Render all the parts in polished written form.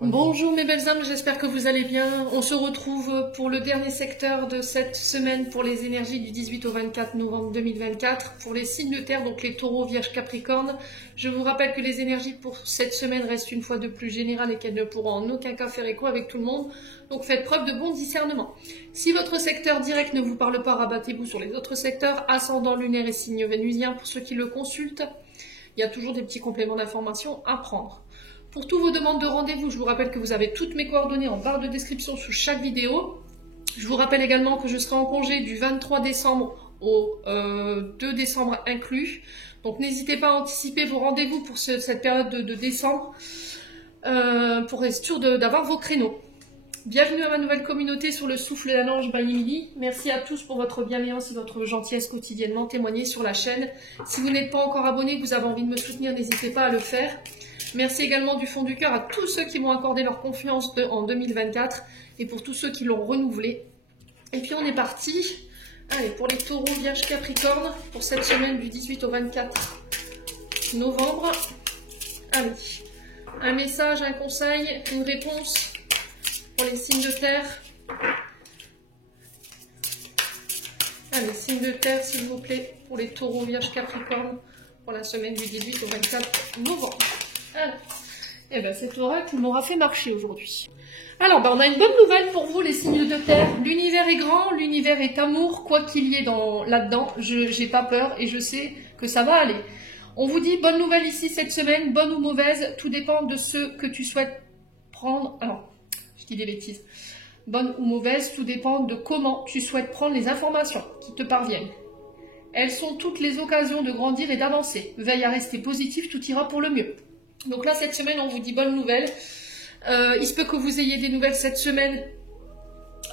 Bonjour mes belles âmes, j'espère que vous allez bien. On se retrouve pour le dernier secteur de cette semaine pour les énergies du 18 au 24 novembre 2024. Pour les signes de terre, donc les taureaux, vierges, capricornes. Je vous rappelle que les énergies pour cette semaine restent une fois de plus générales et qu'elles ne pourront en aucun cas faire écho avec tout le monde. Donc faites preuve de bon discernement. Si votre secteur direct ne vous parle pas, rabattez-vous sur les autres secteurs, ascendant lunaire et signe vénusien pour ceux qui le consultent. Il y a toujours des petits compléments d'information à prendre. Pour toutes vos demandes de rendez-vous, je vous rappelle que vous avez toutes mes coordonnées en barre de description sous chaque vidéo. Je vous rappelle également que je serai en congé du 23 décembre au 2 décembre inclus. Donc n'hésitez pas à anticiper vos rendez-vous pour cette période de décembre pour être sûr d'avoir vos créneaux. Bienvenue à ma nouvelle communauté sur le souffle d'un ange by Emily. Merci à tous pour votre bienveillance et votre gentillesse quotidiennement témoignée sur la chaîne. Si vous n'êtes pas encore abonné, que vous avez envie de me soutenir, n'hésitez pas à le faire. Merci également du fond du cœur à tous ceux qui m'ont accordé leur confiance en 2024 et pour tous ceux qui l'ont renouvelé. Et puis on est parti. Allez, pour les taureaux, vierges, capricornes, pour cette semaine du 18 au 24 novembre. Allez, un message, un conseil, une réponse pour les signes de terre. Allez, signes de terre, s'il vous plaît, pour les taureaux, vierges, capricornes, pour la semaine du 18 au 24 novembre. Alors, et ben cet oracle m'aura fait marcher aujourd'hui. Alors, on a une bonne nouvelle pour vous, les signes de terre. L'univers est grand, l'univers est amour, quoi qu'il y ait là-dedans, j'ai pas peur et je sais que ça va aller. On vous dit bonne nouvelle ici cette semaine, bonne ou mauvaise, tout dépend de ce que tu souhaites prendre. Alors, je dis des bêtises. Bonne ou mauvaise, tout dépend de comment tu souhaites prendre les informations qui te parviennent. Elles sont toutes les occasions de grandir et d'avancer. Veille à rester positif, tout ira pour le mieux. Donc là, cette semaine, on vous dit bonne nouvelle. Il se peut que vous ayez des nouvelles cette semaine.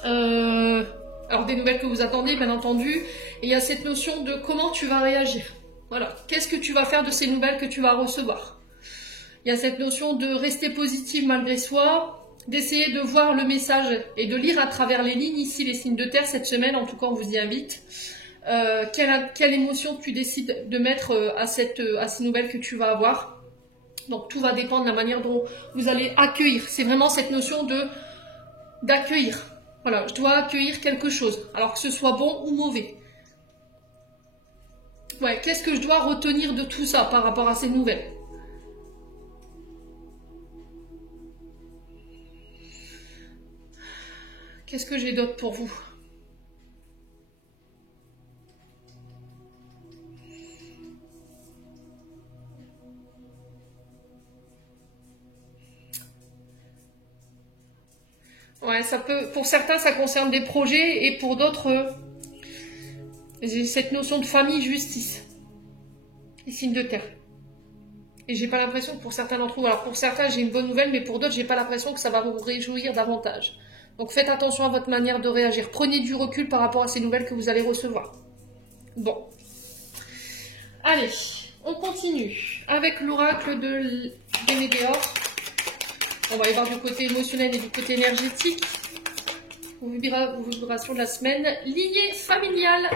Alors, des nouvelles que vous attendez, bien entendu. Et il y a cette notion de comment tu vas réagir. Voilà. Qu'est-ce que tu vas faire de ces nouvelles que tu vas recevoir? Il y a cette notion de rester positive malgré soi, d'essayer de voir le message et de lire à travers les lignes ici, les signes de terre, cette semaine. En tout cas, on vous y invite. Quelle émotion tu décides de mettre à ces nouvelles que tu vas avoir? Donc tout va dépendre de la manière dont vous allez accueillir. C'est vraiment cette notion d'accueillir. Voilà, je dois accueillir quelque chose, alors que ce soit bon ou mauvais. Ouais, qu'est-ce que je dois retenir de tout ça par rapport à ces nouvelles? Qu'est-ce que j'ai d'autre pour vous? Ouais, ça peut, pour certains, ça concerne des projets et pour d'autres, j'ai cette notion de famille, justice. Les signes de terre. Et j'ai pas l'impression que pour certains d'entre vous, alors pour certains, j'ai une bonne nouvelle, mais pour d'autres, j'ai pas l'impression que ça va vous réjouir davantage. Donc faites attention à votre manière de réagir. Prenez du recul par rapport à ces nouvelles que vous allez recevoir. Bon. Allez, on continue avec l'oracle des Météores. On va aller voir du côté émotionnel et du côté énergétique. Vos vibrations de la semaine. Lignée familiale.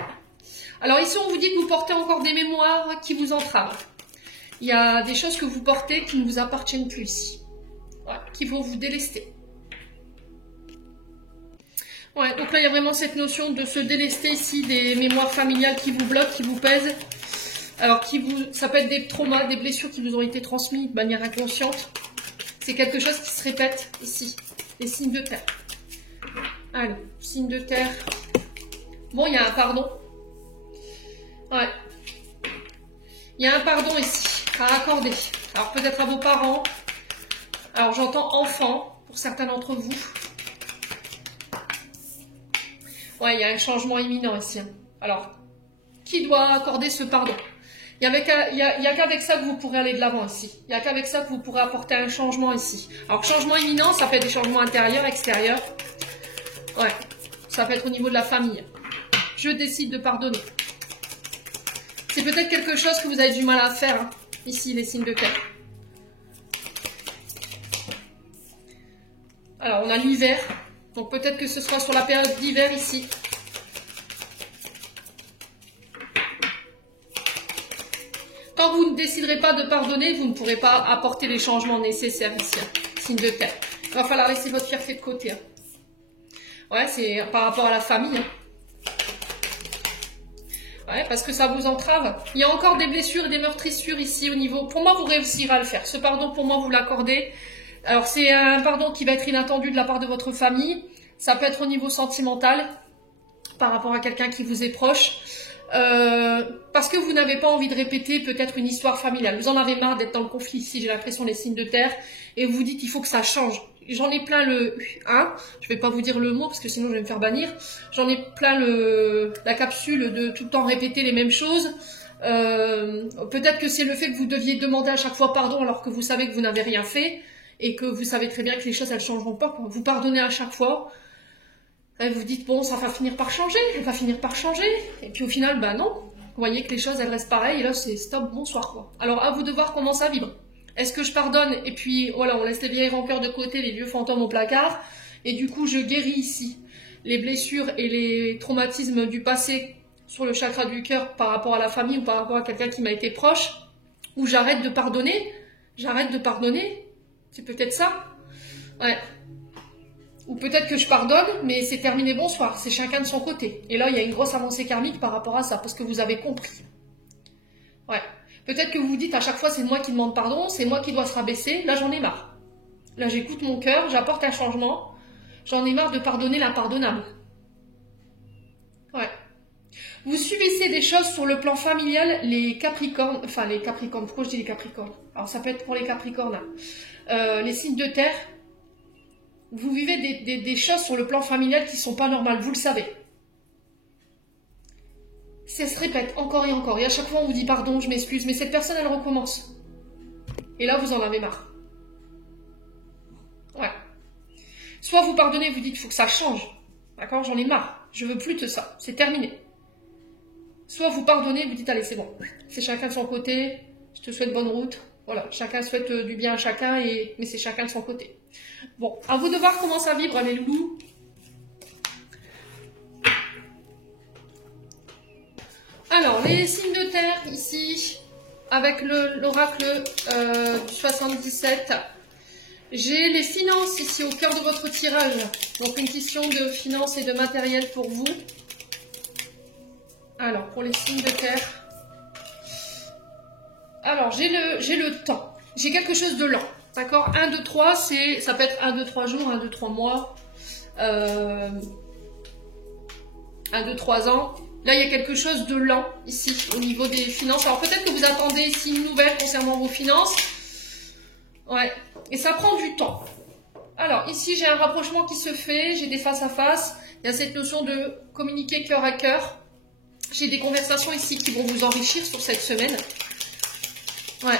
Alors ici, on vous dit que vous portez encore des mémoires qui vous entravent. Il y a des choses que vous portez qui ne vous appartiennent plus ici. Voilà, qui vont vous délester. Ouais, donc là, il y a vraiment cette notion de se délester ici des mémoires familiales qui vous bloquent, qui vous pèsent. Alors, ça peut être des traumas, des blessures qui vous ont été transmises de manière inconsciente. C'est quelque chose qui se répète ici, les signes de terre. Allez, signes de terre. Bon, il y a un pardon. Ouais. Il y a un pardon ici, à accorder. Alors, peut-être à vos parents. Alors, j'entends enfants, pour certains d'entre vous. Ouais, il y a un changement imminent ici. Alors, qui doit accorder ce pardon? Il n'y a qu'avec ça que vous pourrez aller de l'avant ici. Il n'y a qu'avec ça que vous pourrez apporter un changement ici. Alors, changement imminent, ça peut être des changements intérieurs, extérieurs. Ouais, ça peut être au niveau de la famille. Je décide de pardonner. C'est peut-être quelque chose que vous avez du mal à faire, hein, ici, les signes de terre. Alors, on a l'hiver. Donc, peut-être que ce sera sur la période d'hiver ici. Tant que vous ne déciderez pas de pardonner, vous ne pourrez pas apporter les changements nécessaires ici. Signe de terre. Il va falloir laisser votre fierté de côté. Hein. Ouais, c'est par rapport à la famille. Hein. Ouais, parce que ça vous entrave. Il y a encore des blessures et des meurtrissures ici au niveau... Pour moi, vous réussirez à le faire. Ce pardon, pour moi, vous l'accordez. Alors, c'est un pardon qui va être inattendu de la part de votre famille. Ça peut être au niveau sentimental, par rapport à quelqu'un qui vous est proche. Parce que vous n'avez pas envie de répéter peut-être une histoire familiale. Vous en avez marre d'être dans le conflit ici, j'ai l'impression, les signes de terre. Et vous dites, il faut que ça change. J'en ai plein le... Hein, je vais pas vous dire le mot parce que sinon je vais me faire bannir. J'en ai plein la capsule de tout le temps répéter les mêmes choses. Peut-être que c'est le fait que vous deviez demander à chaque fois pardon alors que vous savez que vous n'avez rien fait. Et que vous savez très bien que les choses, elles changeront pas. Vous pardonnez à chaque fois. Et vous dites, bon, ça va finir par changer. Elle va finir par changer. Et puis au final, bah non. Vous voyez que les choses, elles restent pareilles. Et là, c'est stop, bonsoir, quoi. Alors, à vous de voir comment ça vibre. Est-ce que je pardonne et puis voilà, on laisse les vieilles rancœurs de côté, les vieux fantômes au placard et du coup je guéris ici les blessures et les traumatismes du passé sur le chakra du cœur par rapport à la famille ou par rapport à quelqu'un qui m'a été proche, ou j'arrête de pardonner, c'est peut-être ça, ouais. Ou peut-être que je pardonne, mais c'est terminé, bonsoir, c'est chacun de son côté. Et là, il y a une grosse avancée karmique par rapport à ça, parce que vous avez compris. Ouais. Peut-être que vous vous dites à chaque fois c'est moi qui demande pardon, c'est moi qui dois se rabaisser, là j'en ai marre. Là j'écoute mon cœur, j'apporte un changement, j'en ai marre de pardonner l'impardonnable. Ouais. Vous subissez des choses sur le plan familial, les capricornes, enfin les capricornes, pourquoi je dis les capricornes? Alors ça peut être pour les capricornes, hein. Les signes de terre, vous vivez des choses sur le plan familial qui ne sont pas normales, vous le savez. Ça se répète encore et encore. Et à chaque fois, on vous dit pardon, je m'excuse, mais cette personne, elle recommence. Et là, vous en avez marre. Ouais. Soit vous pardonnez, vous dites, il faut que ça change. D'accord? J'en ai marre. Je veux plus de ça. C'est terminé. Soit vous pardonnez, vous dites, allez, c'est bon. C'est chacun de son côté. Je te souhaite bonne route. Voilà. Chacun souhaite du bien à chacun, mais c'est chacun de son côté. Bon. À vous de voir comment ça vibre, les loulous. Alors, les signes de terre, ici, avec l'oracle du 77, j'ai les finances ici au cœur de votre tirage. Donc, une question de finances et de matériel pour vous. Alors, pour les signes de terre. Alors, j'ai le temps. J'ai quelque chose de lent. D'accord? 1, 2, 3, ça peut être 1, 2, 3 jours, 1, 2, 3 mois, 1, 2, 3 ans. Là, il y a quelque chose de lent ici au niveau des finances. Alors peut-être que vous attendez ici une nouvelle concernant vos finances. Ouais, et ça prend du temps. Alors ici, j'ai un rapprochement qui se fait, j'ai des face à face. Il y a cette notion de communiquer cœur à cœur. J'ai des conversations ici qui vont vous enrichir sur cette semaine. Ouais.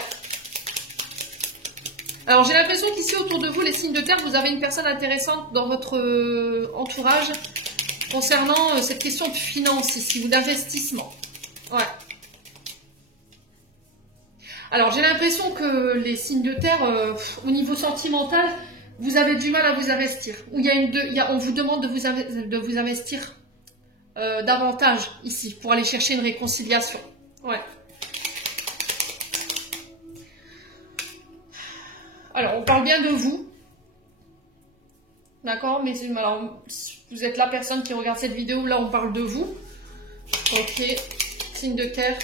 Alors j'ai l'impression qu'ici autour de vous, les signes de terre, vous avez une personne intéressante dans votre entourage. Concernant cette question de finance ici, ou d'investissement. Ouais. Alors, j'ai l'impression que les signes de terre, au niveau sentimental, vous avez du mal à vous investir. Ou on vous demande de vous investir davantage ici, pour aller chercher une réconciliation. Ouais. Alors, on parle bien de vous. D'accord, mais alors, vous êtes la personne qui regarde cette vidéo, là on parle de vous. Ok, signe de terre,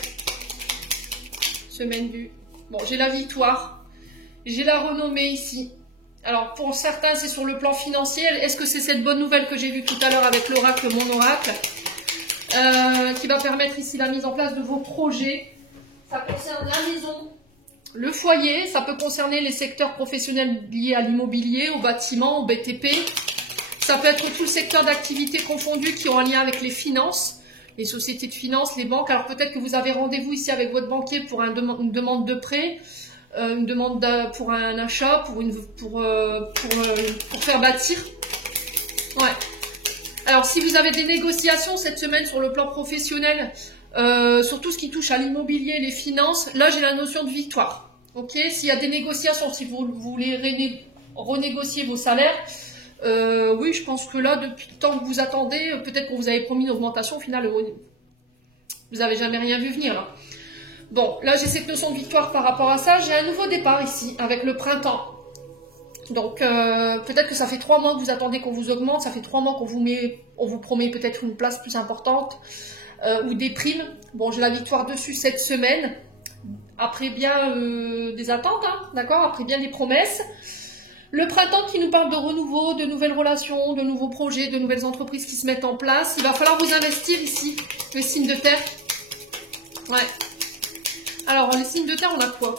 semaine du... Bon, j'ai la victoire, j'ai la renommée ici. Alors pour certains c'est sur le plan financier, est-ce que c'est cette bonne nouvelle que j'ai vue tout à l'heure avec l'oracle, mon oracle, qui va permettre ici la mise en place de vos projets. Ça concerne la maison, le foyer, ça peut concerner les secteurs professionnels liés à l'immobilier, au bâtiment, au BTP. Ça peut être tout le secteur d'activité confondu qui ont un lien avec les finances, les sociétés de finances, les banques. Alors peut-être que vous avez rendez-vous ici avec votre banquier pour une demande de prêt, une demande pour un achat, pour faire bâtir. Ouais. Alors si vous avez des négociations cette semaine sur le plan professionnel, sur tout ce qui touche à l'immobilier, les finances, là j'ai la notion de victoire. Ok, s'il y a des négociations, si vous voulez renégocier vos salaires, oui, je pense que là, depuis le temps que vous attendez, peut-être qu'on vous avait promis une augmentation, au final, vous n'avez jamais rien vu venir là. Bon, là j'ai cette notion de victoire par rapport à ça. J'ai un nouveau départ ici, avec le printemps. Donc peut-être que ça fait 3 mois que vous attendez qu'on vous augmente, ça fait 3 mois on vous promet peut-être une place plus importante ou des primes. Bon, j'ai la victoire dessus cette semaine, après bien des attentes, hein, d'accord, après bien des promesses. Le printemps qui nous parle de renouveau, de nouvelles relations, de nouveaux projets, de nouvelles entreprises qui se mettent en place. Il va falloir vous investir ici, les signes de terre. Ouais. Alors, les signes de terre, on a quoi?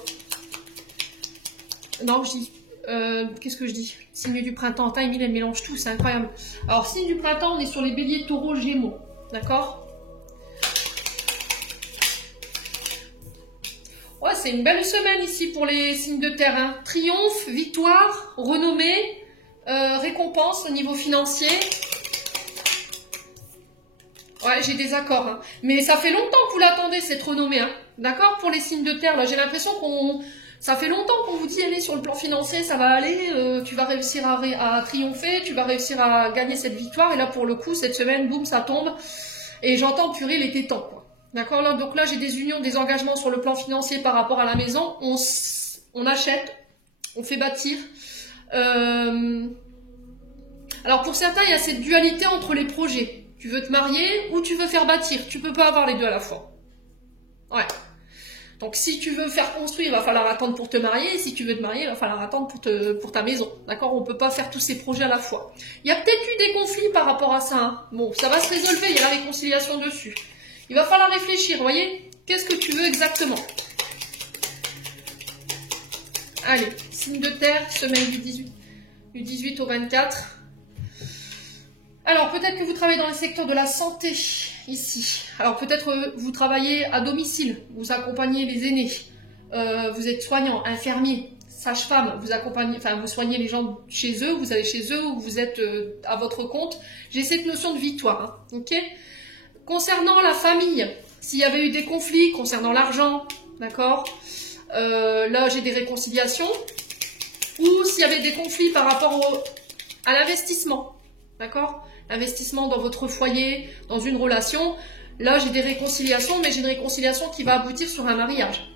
Non, je dis... qu'est-ce que je dis? Signe du printemps. Time, elle mélange tout, c'est incroyable. Alors, signe du printemps, on est sur les béliers, taureaux, gémeaux. D'accord? Ouais, c'est une belle semaine ici pour les signes de terre. Hein. Triomphe, victoire, renommée, récompense au niveau financier. Ouais, j'ai des accords. Hein. Mais ça fait longtemps que vous l'attendez, cette renommée. Hein. D'accord? Pour les signes de terre, là, j'ai l'impression ça fait longtemps qu'on vous dit, allez, sur le plan financier, ça va aller, tu vas réussir à triompher, tu vas réussir à gagner cette victoire. Et là, pour le coup, cette semaine, boum, ça tombe. Et j'entends, purée, il était temps, quoi. D'accord, là, donc là, j'ai des unions, des engagements sur le plan financier par rapport à la maison. On achète, on fait bâtir. Alors, pour certains, il y a cette dualité entre les projets. Tu veux te marier ou tu veux faire bâtir. Tu peux pas avoir les deux à la fois. Ouais. Donc, si tu veux faire construire, il va falloir attendre pour te marier. Et si tu veux te marier, il va falloir attendre pour ta maison. D'accord? On peut pas faire tous ces projets à la fois. Il y a peut-être eu des conflits par rapport à ça. Hein. Bon, ça va se résolver. Il y a la réconciliation dessus. Il va falloir réfléchir, vous voyez? Qu'est-ce que tu veux exactement? Allez, signe de terre, semaine du 18 au 24. Alors, peut-être que vous travaillez dans le secteur de la santé, ici. Alors, peut-être vous travaillez à domicile, vous accompagnez les aînés, vous êtes soignant, infirmier, sage-femme, vous accompagnez, enfin, vous soignez les gens chez eux, vous allez chez eux, ou vous êtes à votre compte. J'ai cette notion de victoire, hein, ok? Concernant la famille, s'il y avait eu des conflits concernant l'argent, d'accord, là j'ai des réconciliations, ou s'il y avait des conflits par rapport à l'investissement, d'accord, l'investissement dans votre foyer, dans une relation, là j'ai des réconciliations, mais j'ai une réconciliation qui va aboutir sur un mariage.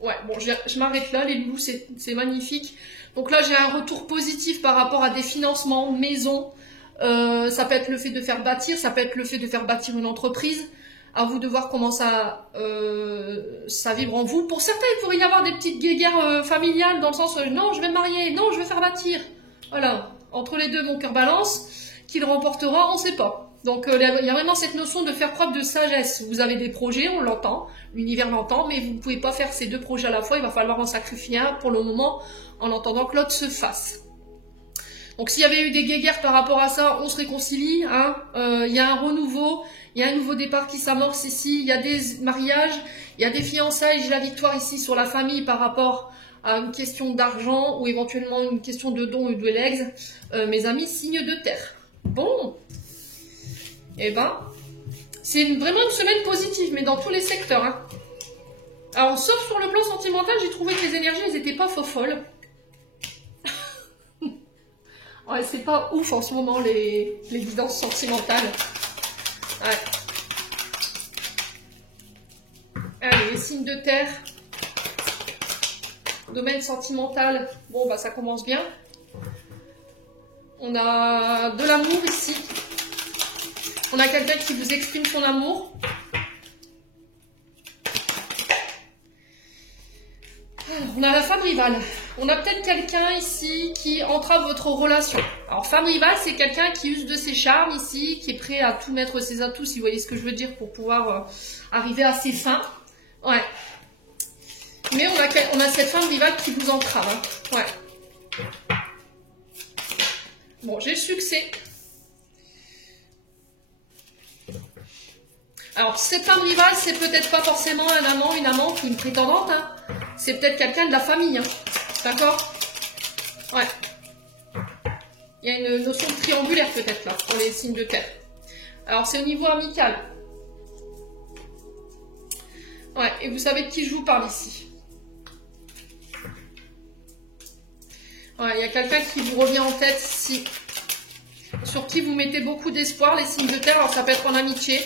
Ouais, bon, je m'arrête là, les loulous, c'est magnifique. Donc là j'ai un retour positif par rapport à des financements, maison. Ça peut être le fait de faire bâtir, ça peut être le fait de faire bâtir une entreprise. À vous de voir comment ça vibre en vous. Pour certains, il pourrait y avoir des petites guéguerres familiales dans le sens non, je vais me marier, non, je vais faire bâtir. Voilà, entre les deux, mon cœur balance. Qui le remportera, on ne sait pas. Donc il y a vraiment cette notion de faire preuve de sagesse. Vous avez des projets, on l'entend, l'univers l'entend, mais vous ne pouvez pas faire ces deux projets à la fois. Il va falloir en sacrifier un pour le moment, en attendant que l'autre se fasse. Donc s'il y avait eu des guéguerres par rapport à ça, on se réconcilie. Hein. Y a un renouveau, il y a un nouveau départ qui s'amorce ici. Il y a des mariages, il y a des fiançailles. J'ai la victoire ici sur la famille par rapport à une question d'argent ou éventuellement une question de don ou de legs. Mes amis, signe de terre. Bon, eh ben, c'est vraiment une semaine positive, mais dans tous les secteurs. Hein. Alors, sauf sur le plan sentimental, j'ai trouvé que les énergies, elles n'étaient pas folles. Ouais, c'est pas ouf en ce moment, les guidances sentimentales. Ouais. Allez, les signes de terre. Domaine sentimental. Bon, bah ça commence bien. On a de l'amour ici. On a quelqu'un qui vous exprime son amour. On a la femme rivale. On a peut-être quelqu'un ici qui entrave votre relation. Alors, femme rivale, c'est quelqu'un qui use de ses charmes ici, qui est prêt à tout mettre ses atouts, si vous voyez ce que je veux dire, pour pouvoir arriver à ses fins. Ouais. Mais on a cette femme rivale qui vous entrave. Hein. Ouais. Bon, j'ai le succès. Alors, cette femme rivale, c'est peut-être pas forcément un amant, une amante ou une prétendante. Hein. C'est peut-être quelqu'un de la famille. Hein. D'accord? Ouais. Il y a une notion de triangulaire peut-être là, pour les signes de terre. Alors, c'est au niveau amical. Ouais, et vous savez de qui je vous parle ici. Ouais, il y a quelqu'un qui vous revient en tête ici. Sur qui vous mettez beaucoup d'espoir, les signes de terre. Alors, ça peut être en amitié.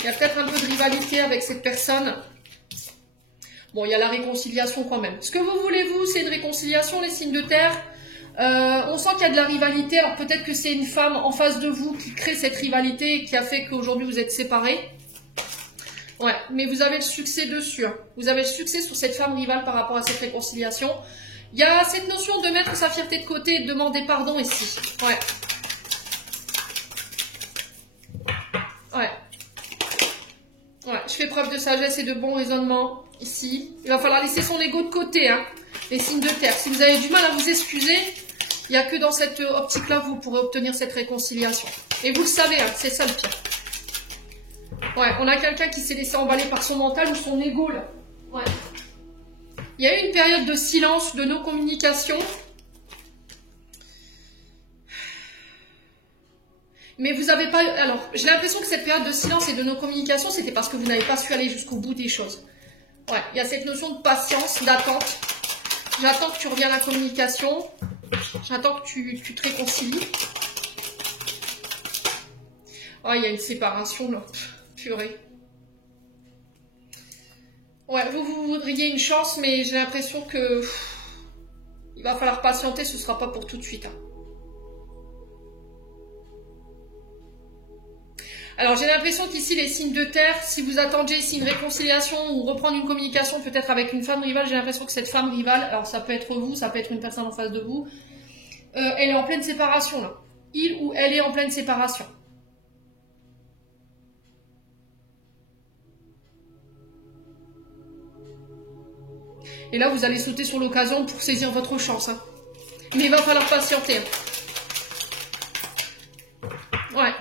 Il y a peut-être un peu de rivalité avec cette personne. Bon, il y a la réconciliation quand même. Ce que vous voulez, vous, c'est une réconciliation, les signes de terre. On sent qu'il y a de la rivalité. Alors peut-être que c'est une femme en face de vous qui crée cette rivalité et qui a fait qu'aujourd'hui vous êtes séparés. Ouais, mais vous avez le succès dessus. Hein. Vous avez le succès sur cette femme rivale par rapport à cette réconciliation. Il y a cette notion de mettre sa fierté de côté et de demander pardon ici. Ouais. Ouais. Ouais, je fais preuve de sagesse et de bon raisonnement ici. Il va falloir laisser son ego de côté, hein, les signes de terre. Si vous avez du mal à vous excuser, il n'y a que dans cette optique-là que vous pourrez obtenir cette réconciliation. Et vous le savez, hein, c'est ça le pire. Ouais, on a quelqu'un qui s'est laissé emballer par son mental ou son ego, là. Ouais. Il y a eu une période de silence, de non-communication. Mais vous n'avez pas... Alors, j'ai l'impression que cette période de silence et de non-communication, c'était parce que vous n'avez pas su aller jusqu'au bout des choses. Ouais, il y a cette notion de patience, d'attente. J'attends que tu reviennes à la communication. J'attends que tu te réconcilies. Oh, il y a une séparation, là. Purée. Ouais, vous voudriez une chance, mais j'ai l'impression que... il va falloir patienter, ce ne sera pas pour tout de suite. Hein. Alors, j'ai l'impression qu'ici, les signes de terre, si vous attendiez ici une réconciliation ou reprendre une communication peut-être avec une femme rivale, j'ai l'impression que cette femme rivale, alors ça peut être vous, ça peut être une personne en face de vous, elle est en pleine séparation, là. Il ou elle est en pleine séparation. Et là, vous allez sauter sur l'occasion pour saisir votre chance. Hein. Mais il va falloir patienter. Ouais.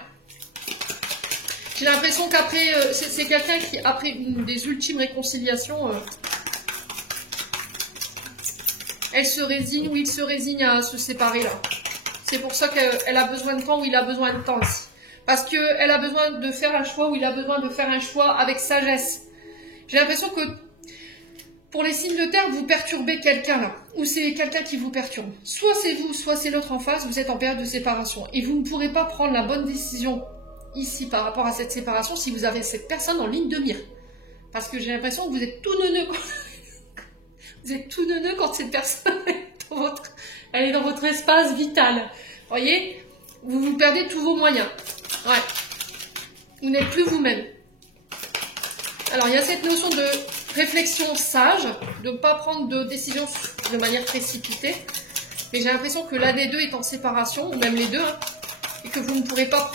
J'ai l'impression qu'après, c'est quelqu'un qui, après une des ultimes réconciliations, elle se résigne ou il se résigne à se séparer là. C'est pour ça qu'elle a besoin de temps ou il a besoin de temps aussi. Parce qu'elle a besoin de faire un choix ou il a besoin de faire un choix avec sagesse. J'ai l'impression que pour les signes de terre, vous perturbez quelqu'un là, ou c'est quelqu'un qui vous perturbe. Soit c'est vous, soit c'est l'autre en face, vous êtes en période de séparation. Et vous ne pourrez pas prendre la bonne décision ici par rapport à cette séparation si vous avez cette personne en ligne de mire. Parce que j'ai l'impression que vous êtes tout neuneux. Vous êtes tout neuneux quand cette personne elle est dans votre espace vital. Voyez, vous perdez tous vos moyens. Ouais. Vous n'êtes plus vous-même. Alors, il y a cette notion de réflexion sage, de ne pas prendre de décision de manière précipitée. Mais j'ai l'impression que l'un des deux est en séparation, ou même les deux, hein, et que vous ne pourrez pas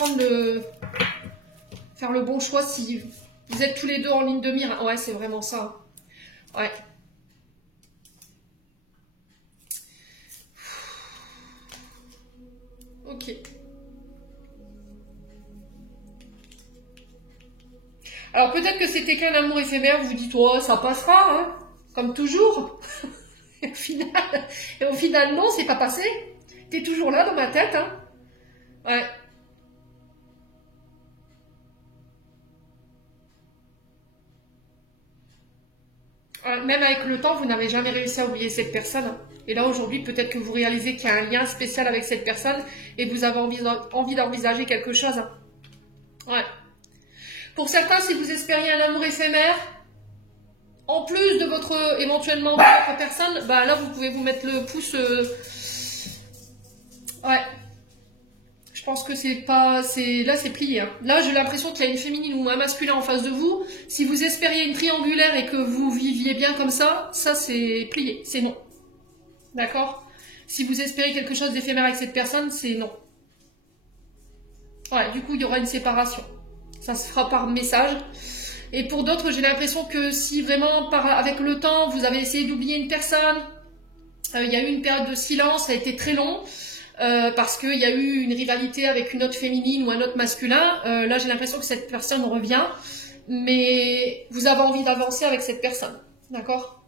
faire le bon choix si vous êtes tous les deux en ligne de mire. Ouais, c'est vraiment ça. Ouais. Ok. Alors peut-être que c'était qu'un amour éphémère, vous dites, oh, ça passera, hein, comme toujours. Et au final, non, c'est pas passé. T'es toujours là dans ma tête, hein. Ouais. Même avec le temps, vous n'avez jamais réussi à oublier cette personne. Et là, aujourd'hui, peut-être que vous réalisez qu'il y a un lien spécial avec cette personne et vous avez envie d'envisager quelque chose. Hein. Ouais. Pour certains, si vous espériez un amour éphémère, en plus de éventuellement, de votre personne, bah là, vous pouvez vous mettre le pouce... Ouais. Je pense que là, c'est plié. Hein. Là, j'ai l'impression qu'il y a une féminine ou un masculin en face de vous. Si vous espériez une triangulaire et que vous viviez bien comme ça c'est plié. C'est non. D'accord? Si vous espérez quelque chose d'éphémère avec cette personne, c'est non. Ouais, du coup, il y aura une séparation. Ça se fera par message. Et pour d'autres, j'ai l'impression que si vraiment, avec le temps, vous avez essayé d'oublier une personne, il y a eu une période de silence, ça a été très long, parce qu'il y a eu une rivalité avec une autre féminine ou un autre masculin. Là, j'ai l'impression que cette personne revient, mais vous avez envie d'avancer avec cette personne. D'accord?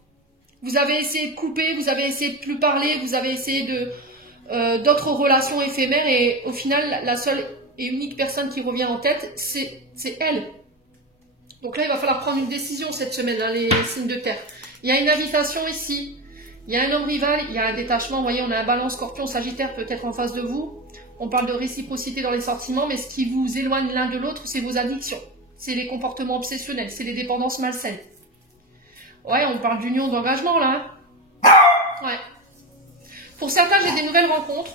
Vous avez essayé de couper, vous avez essayé de plus parler, vous avez essayé d'autres relations éphémères, et au final, la seule et unique personne qui revient en tête, c'est elle. Donc là, il va falloir prendre une décision cette semaine, hein, les signes de terre. Il y a une invitation ici, il y a un homme rival, il y a un détachement. Vous voyez, on a un balance, scorpion, sagittaire peut-être en face de vous. On parle de réciprocité dans les sentiments, mais ce qui vous éloigne l'un de l'autre, c'est vos addictions. C'est les comportements obsessionnels, c'est les dépendances malsaines. Ouais, on parle d'union, d'engagement, là. Ouais. Pour certains, j'ai des nouvelles rencontres.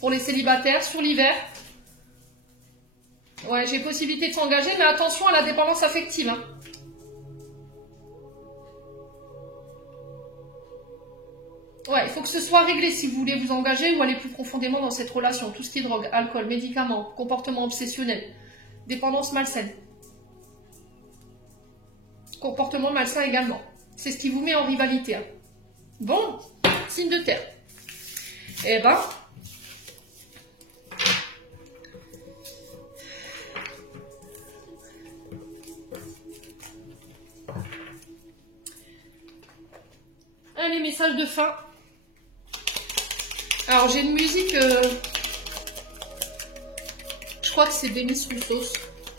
Pour les célibataires, sur l'hiver. Ouais, j'ai possibilité de s'engager, mais attention à la dépendance affective. Hein. Ouais, il faut que ce soit réglé si vous voulez vous engager ou aller plus profondément dans cette relation. Tout ce qui est drogue, alcool, médicaments, comportement obsessionnel, dépendance malsaine. Comportement malsain également. C'est ce qui vous met en rivalité. Hein. Bon, signe de terre. Eh ben... Allez, message de fin. Alors, j'ai une musique... je crois que c'est Demis Roussos.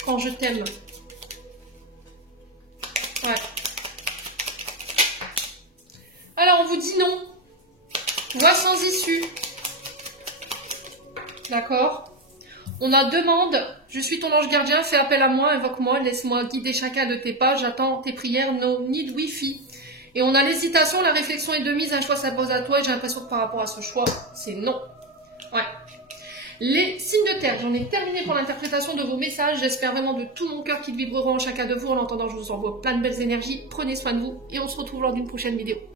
Quand je t'aime. Ouais. Alors, on vous dit non. Voix sans issue. D'accord. On a demande. Je suis ton ange gardien. Fais appel à moi. Invoque-moi. Laisse-moi guider chacun de tes pas. J'attends tes prières. No need Wi-Fi. Et on a l'hésitation. La réflexion est de mise. Un choix s'impose à toi. Et j'ai l'impression que par rapport à ce choix, c'est non. Ouais. Les signes de terre, j'en ai terminé pour l'interprétation de vos messages. J'espère vraiment de tout mon cœur qu'ils vibreront en chacun de vous. En l'entendant, je vous envoie plein de belles énergies. Prenez soin de vous et on se retrouve lors d'une prochaine vidéo.